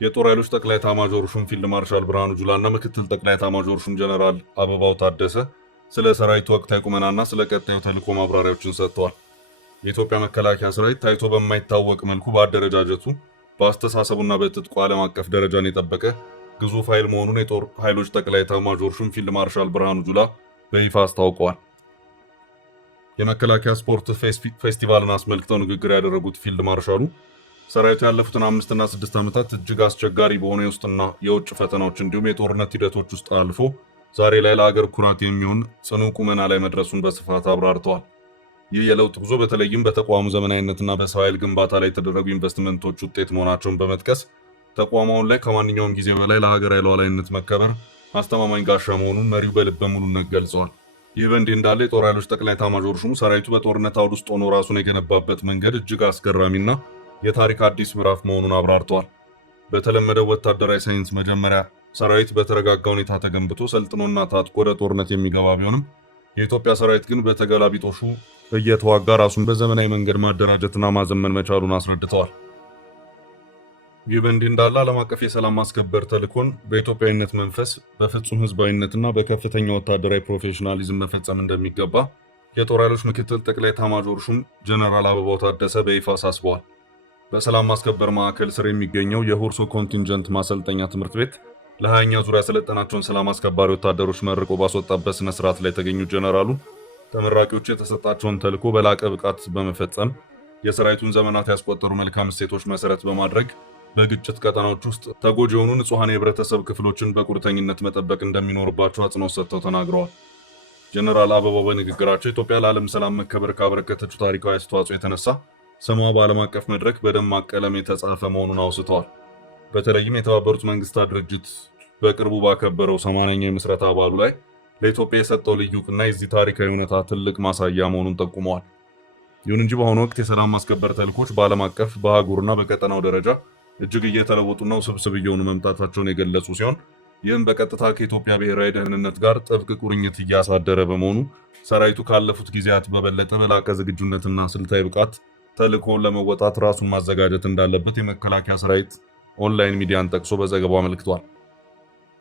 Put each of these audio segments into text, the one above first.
የጦር ኃይሎች ጠቅላይ ኤታማዦር ሹም ፊልድ ማርሻል ብርሃኑ ጁላና ምክትል ጠቅላይ ኤታማዦር ሹም ጀነራል አበባው ታደሰ ስለ ሰራዊቱ ወቅታዊ ቁመናና ስለ ቀጣዩ ተልዕኮ ማብራሪያዎችን ሰጥተዋል። የኢትዮጵያ መከላከያ ሰራዊት ታይቶ በማይታወቅ መልኩ በአደረጃጀቱ በአስተሳሰቡና በትጥቁ ዓለም አቀፍ ደረጃን የጠበቀ ግዙፍ ኃይል መሆኑን የጦር ኃይሎች ጠቅላይ ኤታማዦር ሹም ፊልድ ማርሻል ብርሃኑ ጁላ በይፋ አስታውቀዋል። የመከላከያ ስፖርት ፌስቲቫልን አስመልክተው ንግግር ያደረጉት ፊልድ ማርሻሉ ሰራዊቱ ያለፉትን 5 እና 6 ዓመታት እጅግ አስቸጋሪ በሆነ የውስጥና የውጭ ፈተናዎች እንዲሁም የጦርነት ሂደቶች ውስጥ አልፎ ዛሬ ላይ ለሀገር ኩራት የሚሆን ጽኑ ቁመና ላይ መድረሱን በስፋት አብራርተዋል። ይህ የለውጥ ጉዞ በተለይም በተቋሙ ዘመናዊነትና በሰው ኃይል ግንባታ ላይ የተደረጉ ኢንቨስትመንቶች ውጤት መሆናቸውን በመጥቀስ ተቋማውን ላይ ከማንኛውም ጊዜ በላይ ለሀገራዊ ሉዓላዊነት መከበር አስተማማኝ ጋሻ መሆኑን መሪው በልበ ሙሉነት ገልጸዋል። ይህ በእንዲህ እንዳለ የጦር ኃይሎች ጠቅላይ ኤታማዦር ሹሙ ሰራዊቱ በጦርነት አውድ ውስጥ ሆኖ ራሱን የገነባበት መንገድ እጅግ አስገራሚና የታሪክ አዲስ ምዕራፍ መሆኑን አብራርተዋል። በተለመደው ወታደራዊ ሳይንስ መጀመሪያ ሰራዊት በተረጋጋ ሁኔታ ተገንብቶ ሰልጥኖና ታጥቆ ወደ ጦርነት የሚገባ ቢሆንም የኢትዮጵያ ሰራዊት ግን በተገላቢጦሹ እየተዋጋ ራሱን በዘመናዊ መንገድ ማደራጀትና ማዘመን መቻሉን አስረድተዋል። ይህ በእንዲህ እንዳለ ዓለም አቀፍ የሰላም ማስከበር ተልዕኮን በኢትዮጵያዊነት መንፈስ በፍጹም ህዝባዊነትና በከፍተኛ ወታደራዊ ፕሮፌሽናሊዝም መፈጸም እንደሚገባ የጦር ኃይሎች ምክትል ጠቅላይ ኤታማዦር ሹም ጀነራል አበባው ታደሰ በይፋ አሳስበዋል። በሰላም ማስከበር ማዕከል ስር የሚገኘው የሁርሶ ኮንቲንጀንት ማሰልጠኛ ትምህርት ቤት ለ20ኛ ዙር ያሰለጠናቸውን ሰላም አስከባሪ ወታደሮች መርቆ ባስወጣበት ስነ ስርዓት ላይ የተገኙት ጀነራሉ ተመራቂዎች የተሰጣቸውን ተልዕኮ በላቀ ብቃት በመፈጸም የሰራዊቱን ዘመናት ያስቆጠሩ መልካም እሴቶች መሰረት በማድረግ በግጭት ቀጠናዎች ውስጥ ተጎጂ የሆኑ ንጹሐን የህብረተሰብ ክፍሎችን በቁርጠኝነት መጠበቅ እንደሚኖርባቸው አጽንኦት ሰጥተው ተናግረዋል። ጀነራል አበባው በንግግራቸው ኢትዮጵያ ለዓለም ሰላም መከበር ካበረከተችው ታሪካዊ አስተዋጽኦ የተነሳ ስሟ በዓለም አቀፍ መድረክ በደማቅ ቀለም የተጻፈ መሆኑን አውስተዋል። በተለይም የተባበሩት መንግስታት ድርጅት በቅርቡ ባከበረው 80ኛ የምስረታ በዓሉ ላይ ለኢትዮጵያ የሰጠው ልዩ ዕውቅና የዚህ ታሪካዊ እውነታ ትልቅ ማሳያ መሆኑን ጠቁመዋል። ይሁን እንጂ በአሁኑ ወቅት የሰላም ማስከበር ተልዕኮች በዓለም አቀፍ በአህጉርና በቀጠናው ደረጃ እጅግ እየተለወጡና ውስብስብ እየሆኑ መምጣታቸውን የገለጹ ሲሆን ይህም በቀጥታ ከኢትዮጵያ ብሔራዊ ደህንነት ጋር ጥብቅ ቁርኝት እያሳደረ በመሆኑ ሰራዊቱ ካለፉት ጊዜያት በበለጠ በላቀ ዝግጁነትና ስልታዊ ብቃት ተልዕኮውን ለመወጣት ራሱን ማዘጋጀት እንዳለበት የመከላከያ ሰራዊት ኦንላይን ሚዲያን ጠቅሶ በዘገባው አመልክቷል።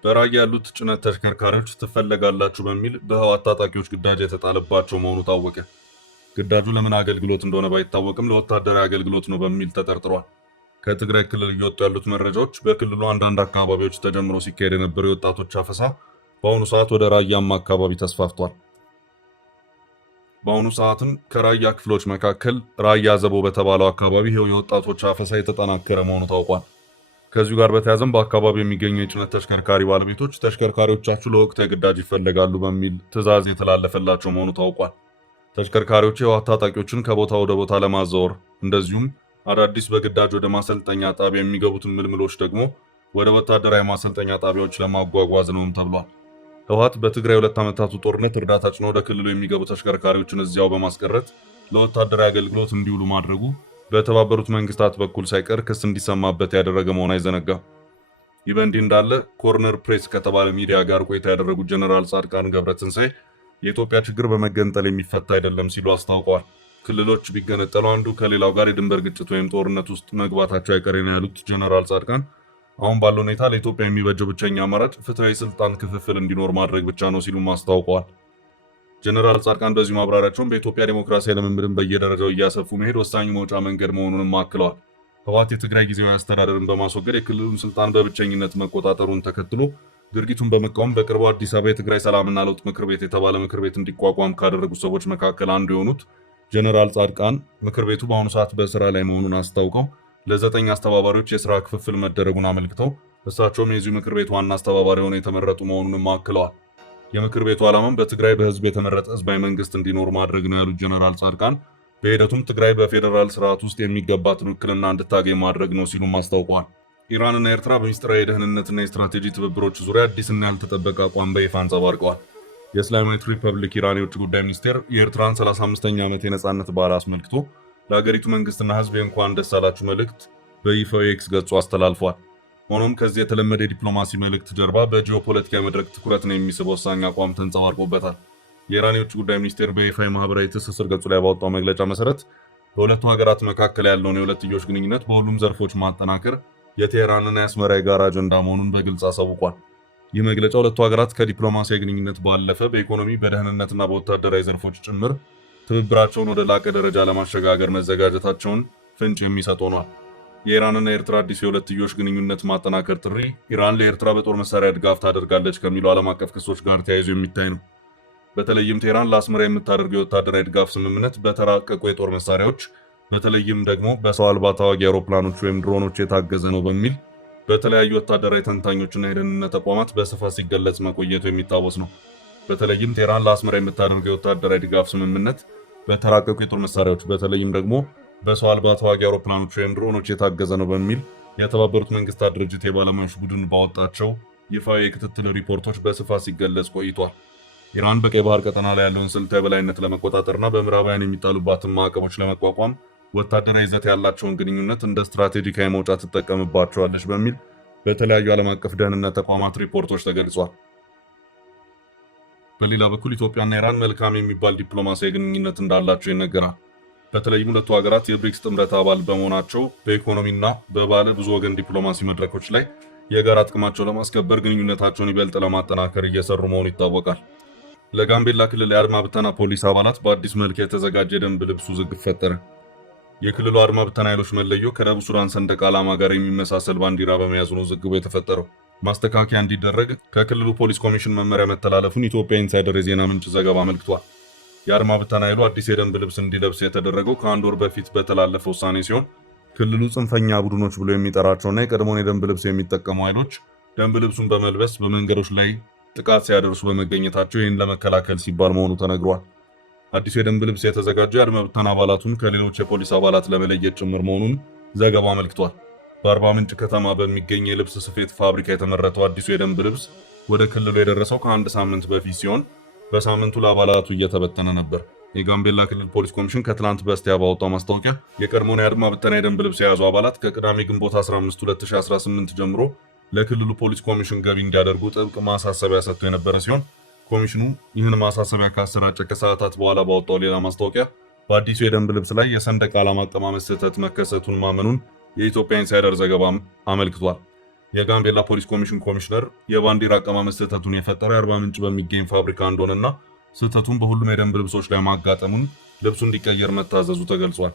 በራያ ያሉት ጭነት ተሽከርካሪዎች ትፈለጋላችሁ በሚል በህወሓት ታጣቂዎች ግዳጅ የተጣለባቸው መሆኑ ታወቀ። ግዳጁ ለምን አገልግሎት እንደሆነ ባይታወቅም ለወታደራዊ አገልግሎት ነው በሚል ተጠርጥሯል። ከትግራይ ክልል እየወጡ ያሉት መረጃዎች በክልሉ አንዳንድ አካባቢዎች ተጀምሮ ሲካሄድ የነበረው የወጣቶች አፈሳ በአሁኑ ሰዓት ወደ ራያማ አካባቢ ተስፋፍቷል። በአሁኑ ሰዓትም ከራያ ክፍሎች መካከል ራያ ዘቦ በተባለው አካባቢ ይኸው የወጣቶች አፈሳ የተጠናከረ መሆኑ ታውቋል። ከዚሁ ጋር በተያያዘም በአካባቢው የሚገኙ የጭነት ተሽከርካሪ ባለቤቶች ተሽከርካሪዎቻችሁ ለወቅታዊ ግዳጅ ይፈለጋሉ በሚል ትዕዛዝ የተላለፈላቸው መሆኑ ታውቋል። ተሽከርካሪዎቹ የህወሓት ታጣቂዎችን ከቦታ ወደ ቦታ ለማዛወር እንደዚሁም አዳዲስ በግዳጅ ወደ ማሰልጠኛ ጣቢያ የሚገቡትን ምልምሎች ደግሞ ወደ ወታደራዊ ማሰልጠኛ ጣቢያዎች ለማጓጓዝ ነውም ተብሏል። ህወሓት በትግራይ 2 ዓመታቱ ጦርነት እርዳታ ጭኖ ወደ ክልሉ የሚገቡ ተሽከርካሪዎችን እዚያው በማስቀረት ለወታደራዊ አገልግሎት እንዲውሉ ማድረጉ በተባበሩት መንግስታት በኩል ሳይቀር ክስ እንዲሰማበት ያደረገ መሆኑ አይዘነጋም። ይህ በእንዲህ እንዳለ ኮርነር ፕሬስ ከተባለ ሚዲያ ጋር ቆይታ ያደረጉት ጀነራል ጻድቃን ገብረትንሳኤ የኢትዮጵያ ችግር በመገንጠል የሚፈታ አይደለም ሲሉ አስታውቀዋል። ክልሎች ቢገነጠሉ አንዱ ከሌላው ጋር የድንበር ግጭት ወይም ጦርነት ውስጥ መግባታቸው አይቀሬ ነው ያሉት ጀነራል ጻድቃን አሁን ባለው ሁኔታ ለኢትዮጵያ የሚበጀው ብቸኛ አማራጭ ፍትሃዊ ስልጣን ክፍፍል እንዲኖር ማድረግ ብቻ ነው ሲሉም አስታውቀዋል። ጀነራል ጻድቃን በዚሁ ማብራሪያቸውን በኢትዮጵያ ዴሞክራሲያዊ ልምምድን በየደረጃው እያሰፉ መሄድ ወሳኙ መውጫ መንገድ መሆኑንም አክለዋል። ህወሓት የትግራይ ጊዜያዊ አስተዳደርን በማስወገድ የክልሉን ስልጣን በብቸኝነት መቆጣጠሩን ተከትሎ ድርጊቱን በመቃወም በቅርቡ አዲስ አበባ የትግራይ ሰላምና ለውጥ ምክር ቤት የተባለ ምክር ቤት እንዲቋቋም ካደረጉት ሰዎች መካከል አንዱ የሆኑት ጀነራል ጻድቃን ምክር ቤቱ በአሁኑ ሰዓት በስራ ላይ መሆኑን አስታውቀው ለ9 አስተባባሪዎች የስራ ክፍፍል መደረጉን አመልክተው እሳቸውም የዚሁ ምክር ቤት ዋና አስተባባሪ ሆነው የተመረጡ መሆኑንም አክለዋል። የምክር ቤቱ ዓላማም በትግራይ በህዝብ የተመረጠ ህዝባዊ መንግስት እንዲኖር ማድረግ ነው ያሉት ጀነራል ጻድቃን በሂደቱም ትግራይ በፌዴራል ስርዓት ውስጥ የሚገባትን ውክልና እንድታገኝ ማድረግ ነው ሲሉም አስታውቀዋል። ኢራንና ኤርትራ በሚስጥራዊ የደህንነትና የስትራቴጂ ትብብሮች ዙሪያ አዲስና ያልተጠበቀ አቋም በይፋ አንጸባርቀዋል። የእስላማዊት ሪፐብሊክ ኢራን የውጭ ጉዳይ ሚኒስቴር የኤርትራን 35ኛ ዓመት የነጻነት በዓል አስመልክቶ ለሀገሪቱ መንግስትና ህዝብ የእንኳን ደስ አላችሁ መልእክት በይፋዊ ኤክስ ገጹ አስተላልፏል። ሆኖም ከዚህ የተለመደ የዲፕሎማሲ መልእክት ጀርባ በጂኦፖለቲካዊ መድረክ ትኩረትን የሚስብ ወሳኝ አቋም ተንጸባርቆበታል። የኢራን የውጭ ጉዳይ ሚኒስቴር በይፋዊ ማህበራዊ ትስስር ገጹ ላይ ባወጣው መግለጫ መሰረት በሁለቱ ሀገራት መካከል ያለውን የሁለትዮሽ ግንኙነት በሁሉም ዘርፎች ማጠናከር፣ የቴህራንና የአስመራ የጋራ አጀንዳ መሆኑን በግልጽ አሳውቋል። ይህ መግለጫ ሁለቱ ሀገራት ከዲፕሎማሲያዊ ግንኙነት ባለፈ በኢኮኖሚ በደህንነትና በወታደራዊ ዘርፎች ጭምር ትብብራቸውን ወደ ላቀ ደረጃ ለማሸጋገር መዘጋጀታቸውን ፍንጭ የሚሰጥ ሆኗል። የኢራንና የኤርትራ አዲስ የሁለትዮሽ ግንኙነት ማጠናከር ጥሪ ኢራን ለኤርትራ በጦር መሳሪያ ድጋፍ ታደርጋለች ከሚሉ ዓለም አቀፍ ክሶች ጋር ተያይዞ የሚታይ ነው። በተለይም ቴህራን ለአስመራ የምታደርገው የወታደራዊ ድጋፍ ስምምነት በተራቀቁ የጦር መሳሪያዎች በተለይም ደግሞ በሰው አልባ ተዋጊ አውሮፕላኖች ወይም ድሮኖች የታገዘ ነው በሚል በተለያዩ ወታደራዊ ተንታኞችና የደህንነት ተቋማት በስፋት ሲገለጽ መቆየቱ የሚታወስ ነው። በተለይም ቴህራን ለአስመራ የምታደርገው የወታደራዊ ድጋፍ ስምምነት በተራቀቁ የጦር መሳሪያዎች በተለይም ደግሞ በሰው አልባ ተዋጊ አውሮፕላኖች ወይም ድሮኖች የታገዘ ነው በሚል የተባበሩት መንግስታት ድርጅት የባለሙያዎች ቡድን ባወጣቸው ይፋዊ የክትትል ሪፖርቶች በስፋት ሲገለጽ ቆይቷል። ኢራን በቀይ ባህር ቀጠና ላይ ያለውን ስልታዊ የበላይነት ለመቆጣጠርና በምዕራባውያን የሚጣሉባትን ማዕቀቦች ለመቋቋም ወታደራዊ ይዘት ያላቸውን ግንኙነት እንደ ስትራቴጂካዊ መውጫ ትጠቀምባቸዋለች በሚል በተለያዩ ዓለም አቀፍ ደህንነት ተቋማት ሪፖርቶች ተገልጿል። በሌላ በኩል ኢትዮጵያና ኢራን መልካም የሚባል ዲፕሎማሲያዊ ግንኙነት እንዳላቸው ይነገራል። በተለይም ሁለቱ ሀገራት የብሪክስ ጥምረት አባል በመሆናቸው በኢኮኖሚና በባለ ብዙ ወገን ዲፕሎማሲ መድረኮች ላይ የጋራ ጥቅማቸውን ለማስከበር ግንኙነታቸውን ይበልጥ ለማጠናከር እየሰሩ መሆኑ ይታወቃል። ለጋምቤላ ክልል የአድማ ብተና ፖሊስ አባላት በአዲስ መልክ የተዘጋጀ የደንብ ልብስ ውዝግብ ፈጠረ። የክልሉ አድማ ብተና ኃይሎች መለዮ ከደቡብ ሱዳን ሰንደቅ ዓላማ ጋር የሚመሳሰል ባንዲራ በመያዙ ነው ውዝግቡ የተፈጠረው። ማስተካከያ እንዲደረግ ከክልሉ ፖሊስ ኮሚሽን መመሪያ መተላለፉን ኢትዮጵያ ኢንሳይደር የዜና ምንጭ ዘገባ አመልክቷል። የአድማ ብተና ኃይሉ አዲስ የደንብ ልብስ እንዲለብስ የተደረገው ከአንድ ወር በፊት በተላለፈ ውሳኔ ሲሆን ክልሉ ጽንፈኛ ቡድኖች ብሎ የሚጠራቸውና የቀድሞውን የደንብ ልብስ የሚጠቀሙ ኃይሎች ደንብ ልብሱን በመልበስ በመንገዶች ላይ ጥቃት ሲያደርሱ በመገኘታቸው ይህን ለመከላከል ሲባል መሆኑ ተነግሯል። አዲሱ የደንብ ልብስ የተዘጋጀው የአድማ ብተና አባላቱን ከሌሎች የፖሊስ አባላት ለመለየት ጭምር መሆኑን ዘገባው አመልክቷል። በአርባ ምንጭ ከተማ በሚገኝ የልብስ ስፌት ፋብሪካ የተመረተው አዲሱ የደንብ ልብስ ወደ ክልሉ የደረሰው ከአንድ ሳምንት በፊት ሲሆን በሳምንቱ ለአባላቱ እየተበተነ ነበር። የጋምቤላ ክልል ፖሊስ ኮሚሽን ከትላንት በስቲያ ባወጣው ማስታወቂያ የቀድሞውን የአድማ ብተና የደንብ ልብስ የያዙ አባላት ከቅዳሜ ግንቦት 15 2018 ጀምሮ ለክልሉ ፖሊስ ኮሚሽን ገቢ እንዲያደርጉ ጥብቅ ማሳሰቢያ ሰጥቶ የነበረ ሲሆን ኮሚሽኑ ይህን ማሳሰቢያ ካሰራጨ ከሰዓታት በኋላ ባወጣው ሌላ ማስታወቂያ በአዲሱ የደንብ ልብስ ላይ የሰንደቅ ዓላማ አቀማመጥ ስህተት መከሰቱን ማመኑን የኢትዮጵያ ኢንሳይደር ዘገባ አመልክቷል። የጋምቤላ ፖሊስ ኮሚሽን ኮሚሽነር የባንዲራ አቀማመጥ ስህተቱን የፈጠረው የአርባ ምንጭ በሚገኝ ፋብሪካ እንደሆነና ስህተቱን በሁሉም የደንብ ልብሶች ላይ ማጋጠሙን ልብሱ እንዲቀየር መታዘዙ ተገልጿል።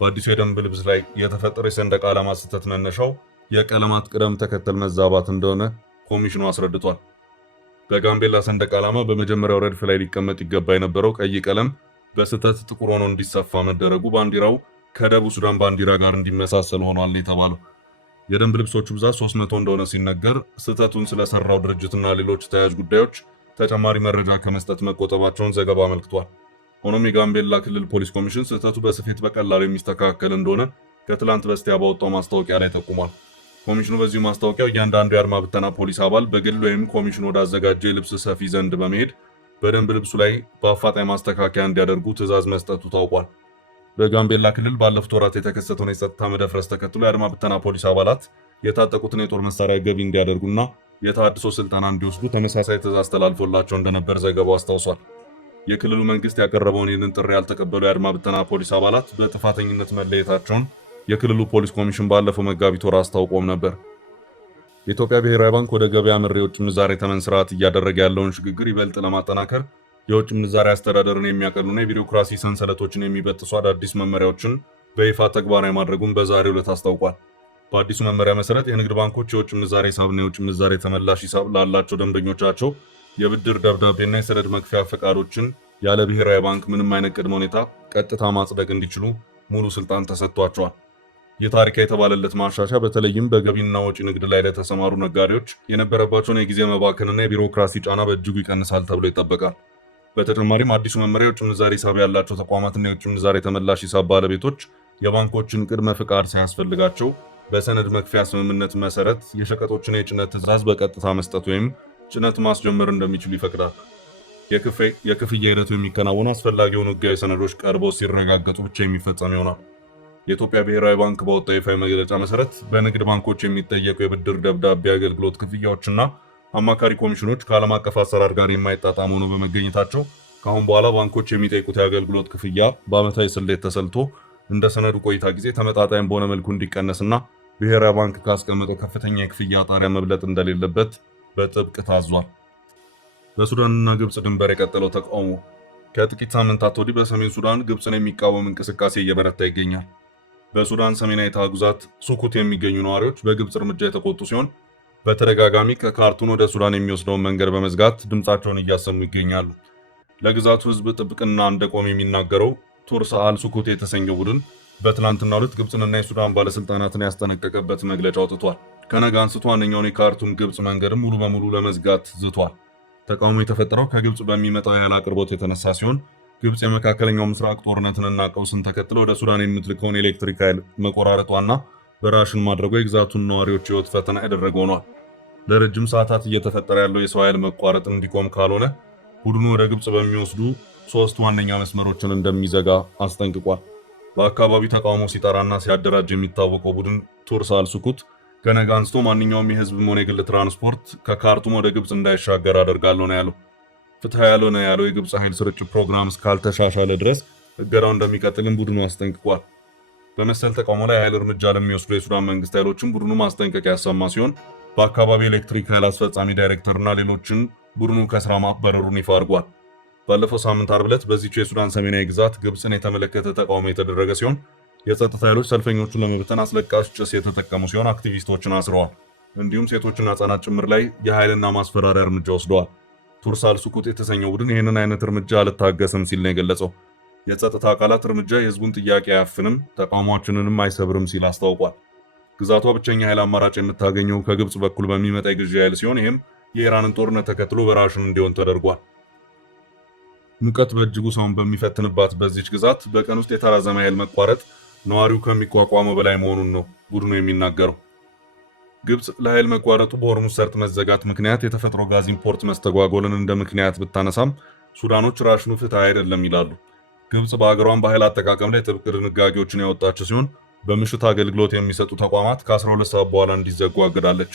በአዲሱ የደንብ ልብስ ላይ የተፈጠረው የሰንደቅ ዓላማ ስህተት መነሻው የቀለማት ቅደም ተከተል መዛባት እንደሆነ ኮሚሽኑ አስረድቷል። በጋምቤላ ሰንደቅ ዓላማ በመጀመሪያው ረድፍ ላይ ሊቀመጥ ይገባ የነበረው ቀይ ቀለም በስህተት ጥቁር ሆኖ እንዲሰፋ መደረጉ ባንዲራው ከደቡብ ሱዳን ባንዲራ ጋር እንዲመሳሰል ሆኗል የተባለው። የደንብ ልብሶቹ ብዛት 300 እንደሆነ ሲነገር ስህተቱን ስለሰራው ድርጅትና ሌሎች ተያያዥ ጉዳዮች ተጨማሪ መረጃ ከመስጠት መቆጠባቸውን ዘገባ አመልክቷል። ሆኖም የጋምቤላ ክልል ፖሊስ ኮሚሽን ስህተቱ በስፌት በቀላሉ የሚስተካከል እንደሆነ ከትላንት በስቲያ ባወጣው ማስታወቂያ ላይ ጠቁሟል። ኮሚሽኑ በዚሁ ማስታወቂያው እያንዳንዱ የአድማ ብተና ፖሊስ አባል በግል ወይም ኮሚሽኑ ወዳዘጋጀ የልብስ ሰፊ ዘንድ በመሄድ በደንብ ልብሱ ላይ በአፋጣኝ ማስተካከያ እንዲያደርጉ ትዕዛዝ መስጠቱ ታውቋል። በጋምቤላ ክልል ባለፉት ወራት የተከሰተውን የጸጥታ መደፍረስ ተከትሎ የአድማ ብተና ፖሊስ አባላት የታጠቁትን የጦር መሳሪያ ገቢ እንዲያደርጉና የተሃድሶ ስልጠና እንዲወስዱ ተመሳሳይ ትዕዛዝ ተላልፎላቸው እንደነበር ዘገባው አስታውሷል። የክልሉ መንግስት ያቀረበውን ይህንን ጥሪ ያልተቀበሉ የአድማ ብተና ፖሊስ አባላት በጥፋተኝነት መለየታቸውን የክልሉ ፖሊስ ኮሚሽን ባለፈው መጋቢት ወር አስታውቆም ነበር። የኢትዮጵያ ብሔራዊ ባንክ ወደ ገበያ መር የውጭ ምንዛሬ ተመን ስርዓት እያደረገ ያለውን ሽግግር ይበልጥ ለማጠናከር የውጭ ምንዛሬ አስተዳደርን የሚያቀሉና የቢሮክራሲ ሰንሰለቶችን የሚበጥሱ አዳዲስ መመሪያዎችን በይፋ ተግባራዊ ማድረጉን በዛሬው ዕለት አስታውቋል። በአዲሱ መመሪያ መሰረት የንግድ ባንኮች የውጭ ምንዛሬ ሂሳብና የውጭ ምንዛሬ ተመላሽ ሂሳብ ላላቸው ደንበኞቻቸው የብድር ደብዳቤና የሰነድ መክፈያ ፈቃዶችን ያለ ብሔራዊ ባንክ ምንም አይነት ቅድመ ሁኔታ ቀጥታ ማጽደቅ እንዲችሉ ሙሉ ስልጣን ተሰጥቷቸዋል። ይህ ታሪካዊ የተባለለት ማሻሻያ በተለይም በገቢና ወጪ ንግድ ላይ ለተሰማሩ ነጋዴዎች የነበረባቸውን የጊዜ መባከንና የቢሮክራሲ ጫና በእጅጉ ይቀንሳል ተብሎ ይጠበቃል። በተጨማሪም አዲሱ መመሪያ የውጭ ምንዛሬ ሂሳብ ያላቸው ተቋማትና የውጭ ምንዛሬ ተመላሽ ሂሳብ ባለቤቶች የባንኮችን ቅድመ ፍቃድ ሳያስፈልጋቸው በሰነድ መክፈያ ስምምነት መሰረት የሸቀጦችና የጭነት ትዕዛዝ በቀጥታ መስጠት ወይም ጭነት ማስጀመር እንደሚችሉ ይፈቅዳል። የክፍያ ሂደቱ የሚከናወኑ አስፈላጊ የሆኑ ሕጋዊ ሰነዶች ቀርበው ሲረጋገጡ ብቻ የሚፈጸም ይሆናል። የኢትዮጵያ ብሔራዊ ባንክ ባወጣው ይፋዊ መግለጫ መሰረት በንግድ ባንኮች የሚጠየቁ የብድር ደብዳቤ አገልግሎት ክፍያዎችና አማካሪ ኮሚሽኖች ከዓለም አቀፍ አሰራር ጋር የማይጣጣሙ ሆነው በመገኘታቸው ከአሁን በኋላ ባንኮች የሚጠይቁት የአገልግሎት ክፍያ በዓመታዊ ስሌት ተሰልቶ እንደ ሰነዱ ቆይታ ጊዜ ተመጣጣኝ በሆነ መልኩ እንዲቀነስና ብሔራዊ ባንክ ካስቀመጠው ከፍተኛ የክፍያ ጣሪያ መብለጥ እንደሌለበት በጥብቅ ታዟል። በሱዳንና ግብጽ ድንበር የቀጠለው ተቃውሞ ከጥቂት ሳምንታት ወዲህ በሰሜን ሱዳን ግብጽን የሚቃወም እንቅስቃሴ እየበረታ ይገኛል። በሱዳን ሰሜናዊ ግዛት ሱኩት የሚገኙ ነዋሪዎች በግብጽ እርምጃ የተቆጡ ሲሆን በተደጋጋሚ ከካርቱም ወደ ሱዳን የሚወስደውን መንገድ በመዝጋት ድምጻቸውን እያሰሙ ይገኛሉ። ለግዛቱ ሕዝብ ጥብቅና እንደቆመ የሚናገረው ቱርስ አል ሱኩት የተሰኘው ቡድን በትናንትናው ዕለት ግብጽንና የሱዳን ባለስልጣናትን ያስጠነቀቀበት መግለጫ አውጥቷል። ከነገ አንስቶ ዋነኛውን የካርቱም ግብጽ መንገድም ሙሉ በሙሉ ለመዝጋት ዝቷል። ተቃውሞ የተፈጠረው ከግብጽ በሚመጣው የኃይል አቅርቦት የተነሳ ሲሆን ግብጽ የመካከለኛው ምስራቅ ጦርነትንና ቀውስን ተከትሎ ወደ ሱዳን የምትልከውን የኤሌክትሪክ ኃይል መቆራረጧና በራሽን ማድረጓ የግዛቱን ነዋሪዎች ሕይወት ፈተና ያደረገ ሆኗል። ለረጅም ሰዓታት እየተፈጠረ ያለው የሰው ኃይል መቋረጥ እንዲቆም ካልሆነ ቡድኑ ወደ ግብጽ በሚወስዱ 3 ዋነኛ መስመሮችን እንደሚዘጋ አስጠንቅቋል። በአካባቢው ተቃውሞ ሲጠራና ሲያደራጅ የሚታወቀው ቡድን ቱርስ አል ሱኩት ከነገ አንስቶ ማንኛውም የህዝብም ሆነ የግል ትራንስፖርት ከካርቱም ወደ ግብጽ እንዳይሻገር አደርጋለሁ ነው ያለው። ፍትሐዊ ያልሆነ ያለው የግብጽ ኃይል ስርጭት ፕሮግራም እስካልተሻሻለ ድረስ እገዳው እንደሚቀጥልም ቡድኑ አስጠንቅቋል። በመሰል ተቃውሞ ላይ የኃይል እርምጃ ለሚወስዱ የሱዳን መንግስት ኃይሎችም ቡድኑ ማስጠንቀቂያ ያሰማ ሲሆን በአካባቢ ኤሌክትሪክ ኃይል አስፈጻሚ ዳይሬክተርና ሌሎችን ቡድኑ ከስራ ማባረሩን ይፋ አድርጓል። ባለፈው ሳምንት ዓርብ ዕለት በዚህች የሱዳን ሰሜናዊ ግዛት ግብጽን የተመለከተ ተቃውሞ የተደረገ ሲሆን የጸጥታ ኃይሎች ሰልፈኞቹን ለመበተን አስለቃሽ ጭስ የተጠቀሙ ሲሆን አክቲቪስቶችን አስረዋል። እንዲሁም ሴቶችና ህጻናት ጭምር ላይ የኃይልና ማስፈራሪያ እርምጃ ወስደዋል። ቱርስ አል ሱኩት የተሰኘው ቡድን ይህንን አይነት እርምጃ አልታገስም ሲል ነው የገለጸው። የጸጥታ አካላት እርምጃ የህዝቡን ጥያቄ አያፍንም፣ ተቃውሟችንንም አይሰብርም ሲል አስታውቋል። ግዛቷ ብቸኛ ኃይል አማራጭ የምታገኘው ከግብጽ በኩል በሚመጣ የግዢ ኃይል ሲሆን ይህም የኢራንን ጦርነት ተከትሎ በራሽን እንዲሆን ተደርጓል። ሙቀት በእጅጉ ሰውን በሚፈትንባት በዚች ግዛት በቀን ውስጥ የተራዘመ ኃይል መቋረጥ ነዋሪው ከሚቋቋመው በላይ መሆኑን ነው ቡድኑ የሚናገረው። ግብጽ ለኃይል መቋረጡ በሆርሙዝ ሰርጥ መዘጋት ምክንያት የተፈጥሮ ጋዝ ኢምፖርት መስተጓጎልን እንደ ምክንያት ብታነሳም ሱዳኖች ራሽኑ ፍትሐዊ አይደለም ይላሉ። ግብጽ በሀገሯን በኃይል አጠቃቀም ላይ ጥብቅ ድንጋጌዎችን ያወጣች ሲሆን በምሽት አገልግሎት የሚሰጡ ተቋማት ከ12 ሰዓት በኋላ እንዲዘጉ አግዳለች።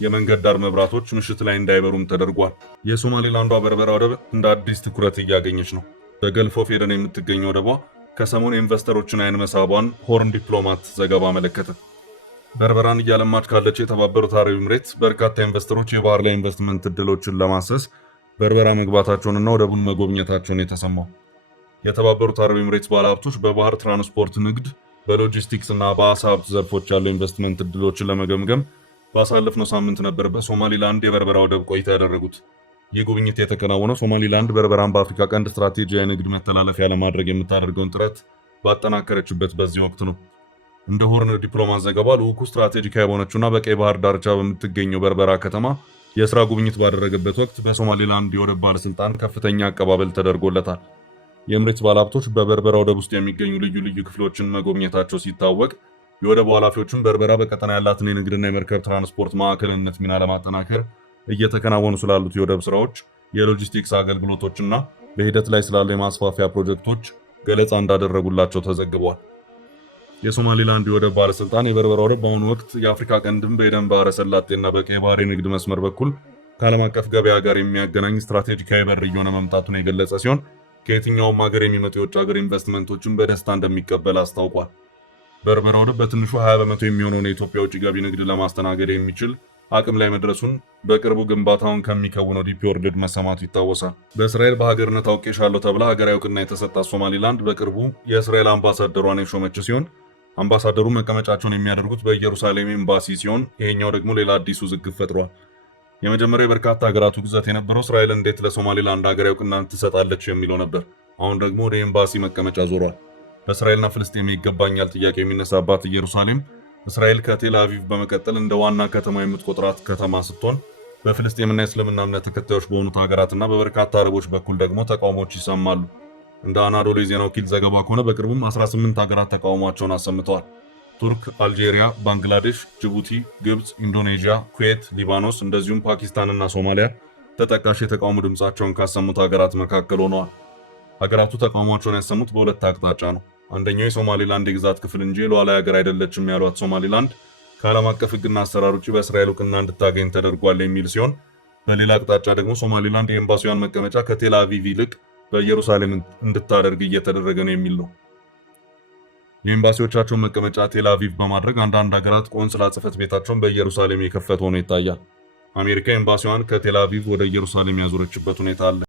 የመንገድ ዳር መብራቶች ምሽት ላይ እንዳይበሩም ተደርጓል። የሶማሌላንዷ በርበራ ወደብ እንደ አዲስ ትኩረት እያገኘች ነው። በገልፍ ኦፍ ኤደን የምትገኘው ወደቧ ከሰሞኑ የኢንቨስተሮችን አይን መሳቧን ሆርን ዲፕሎማት ዘገባ አመለከተ። በርበራን እያለማች ካለችው የተባበሩት አረብ ኤምሬትስ በርካታ ኢንቨስተሮች የባህር ላይ ኢንቨስትመንት እድሎችን ለማሰስ በርበራ መግባታቸውንና ወደቡን መጎብኘታቸውን የተሰማው የተባበሩት አረብ ኤምሬትስ ባለሀብቶች በባህር ትራንስፖርት፣ ንግድ፣ በሎጂስቲክስ እና በአሳ ሀብት ዘርፎች ያሉ ኢንቨስትመንት እድሎችን ለመገምገም ባሳለፍነው ሳምንት ነበር በሶማሊላንድ የበርበራ ወደብ ቆይታ ያደረጉት። ይህ ጉብኝት የተከናወነው ሶማሊላንድ በርበራን በአፍሪካ ቀንድ ስትራቴጂያዊ ንግድ መተላለፊያ ለማድረግ የምታደርገውን ጥረት ባጠናከረችበት በዚህ ወቅት ነው። እንደ ሆርን ዲፕሎማት ዘገባ ልዑኩ ስትራቴጂካዊ በሆነችውና በቀይ ባህር ዳርቻ በምትገኘው በርበራ ከተማ የስራ ጉብኝት ባደረገበት ወቅት በሶማሊላንድ የወደብ ባለስልጣን ከፍተኛ አቀባበል ተደርጎለታል። የኤምሬትስ ባለሀብቶች በበርበራ ወደብ ውስጥ የሚገኙ ልዩ ልዩ ክፍሎችን መጎብኘታቸው ሲታወቅ የወደቡ ኃላፊዎችም በርበራ በቀጠና ያላትን የንግድና የመርከብ ትራንስፖርት ማዕከልነት ሚና ለማጠናከር እየተከናወኑ ስላሉት የወደብ ስራዎች፣ የሎጂስቲክስ አገልግሎቶችና በሂደት ላይ ስላሉ የማስፋፊያ ፕሮጀክቶች ገለጻ እንዳደረጉላቸው ተዘግቧል። የሶማሊላንድ የወደብ ባለስልጣን የበርበራ ወደብ በአሁኑ ወቅት የአፍሪካ ቀንድን በኤደን ባህረ ሰላጤና በቀይ ባህር የንግድ መስመር በኩል ከዓለም አቀፍ ገበያ ጋር የሚያገናኝ ስትራቴጂካዊ በር እየሆነ መምጣቱን የገለጸ ሲሆን ከየትኛውም ሀገር የሚመጡ የውጭ ሀገር ኢንቨስትመንቶችን በደስታ እንደሚቀበል አስታውቋል። በርበራ ወደብ በትንሹ 20 በመቶ የሚሆነውን የኢትዮጵያ ውጭ ገቢ ንግድ ለማስተናገድ የሚችል አቅም ላይ መድረሱን በቅርቡ ግንባታውን ከሚከውነው ዲፒ ወርልድ መሰማቱ ይታወሳል። በእስራኤል በሀገርነት አውቄሻለሁ ተብላ ሀገራዊ እውቅና የተሰጣት ሶማሊላንድ በቅርቡ የእስራኤል አምባሳደሯን የሾመች ሲሆን አምባሳደሩ መቀመጫቸውን የሚያደርጉት በኢየሩሳሌም ኤምባሲ ሲሆን ይሄኛው ደግሞ ሌላ አዲስ ውዝግብ ፈጥሯል። የመጀመሪያው የበርካታ ሀገራቱ ግዛት የነበረው እስራኤል እንዴት ለሶማሊላንድ ሀገራዊ እውቅና ትሰጣለች የሚለው ነበር። አሁን ደግሞ ወደ ኤምባሲ መቀመጫ ዞሯል። በእስራኤልና ፍልስጤም ይገባኛል ጥያቄ የሚነሳባት ኢየሩሳሌም እስራኤል ከቴል አቪቭ በመቀጠል እንደ ዋና ከተማ የምትቆጥራት ከተማ ስትሆን በፍልስጤምና የእስልምና እምነት ተከታዮች በሆኑት ሀገራትና በበርካታ አረቦች በኩል ደግሞ ተቃውሞች ይሰማሉ። እንደ አናዶሉ የዜና ወኪል ዘገባ ከሆነ በቅርቡም 18 ሀገራት ተቃውሟቸውን አሰምተዋል። ቱርክ፣ አልጄሪያ፣ ባንግላዴሽ፣ ጅቡቲ፣ ግብጽ፣ ኢንዶኔዥያ፣ ኩዌት፣ ሊባኖስ እንደዚሁም ፓኪስታንና ሶማሊያ ተጠቃሽ የተቃውሞ ድምጻቸውን ካሰሙት ሀገራት መካከል ሆነዋል። ሀገራቱ ተቃውሟቸውን ያሰሙት በሁለት አቅጣጫ ነው። አንደኛው የሶማሊላንድ የግዛት ክፍል እንጂ ሉዓላዊ ሀገር አይደለችም ያሏት ሶማሊላንድ ከዓለም አቀፍ ሕግና አሰራር ውጭ በእስራኤል እውቅና እንድታገኝ ተደርጓል የሚል ሲሆን፣ በሌላ አቅጣጫ ደግሞ ሶማሊላንድ የኤምባሲዋን መቀመጫ ከቴል አቪቭ ይልቅ በኢየሩሳሌም እንድታደርግ እየተደረገ ነው የሚል ነው። የኤምባሲዎቻቸውን መቀመጫ ቴል አቪቭ በማድረግ አንዳንድ ሀገራት ቆንስላ ጽሕፈት ቤታቸውን በኢየሩሳሌም የከፈተ ሆኖ ይታያል። አሜሪካ ኤምባሲዋን ከቴል አቪቭ ወደ ኢየሩሳሌም ያዞረችበት ሁኔታ አለ።